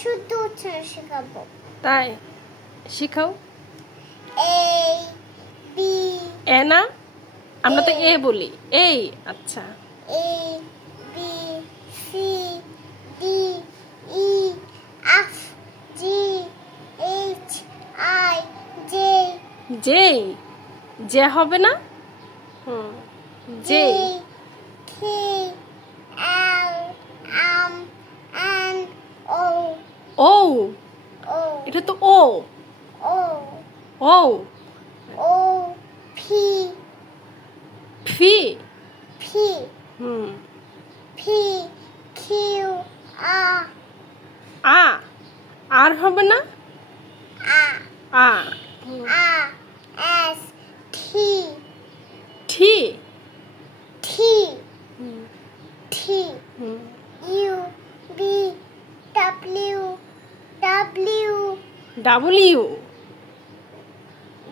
শুদ্ধ উচ্চারণ শেখাবো। তাই শিখাও। এ বি এ না, আমরা তো এ বলি। এই আচ্ছা। A B C D E F G H I J. যেই যে হবে না? যেই। কে L M N O. O, O এটা তো O. O O O P ফি। পি হুম। পি কিউ আর আ, আর হবে না? আ আ। আ এস টি ঠি। টি হুম। টি হুম। U V W W W.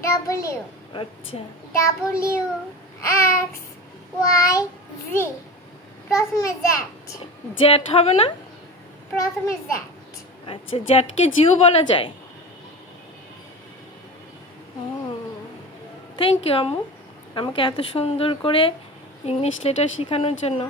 W আচ্ছা। W X Y Z. প্রথমে জেড। জেট হবে না? প্রথমে জেড। আচ্ছা, জেটকে জিও বলা যায়। থ্যাংক ইউ আম্মু, আমাকে এত সুন্দর করে ইংলিশ লেটার শেখানোর জন্য।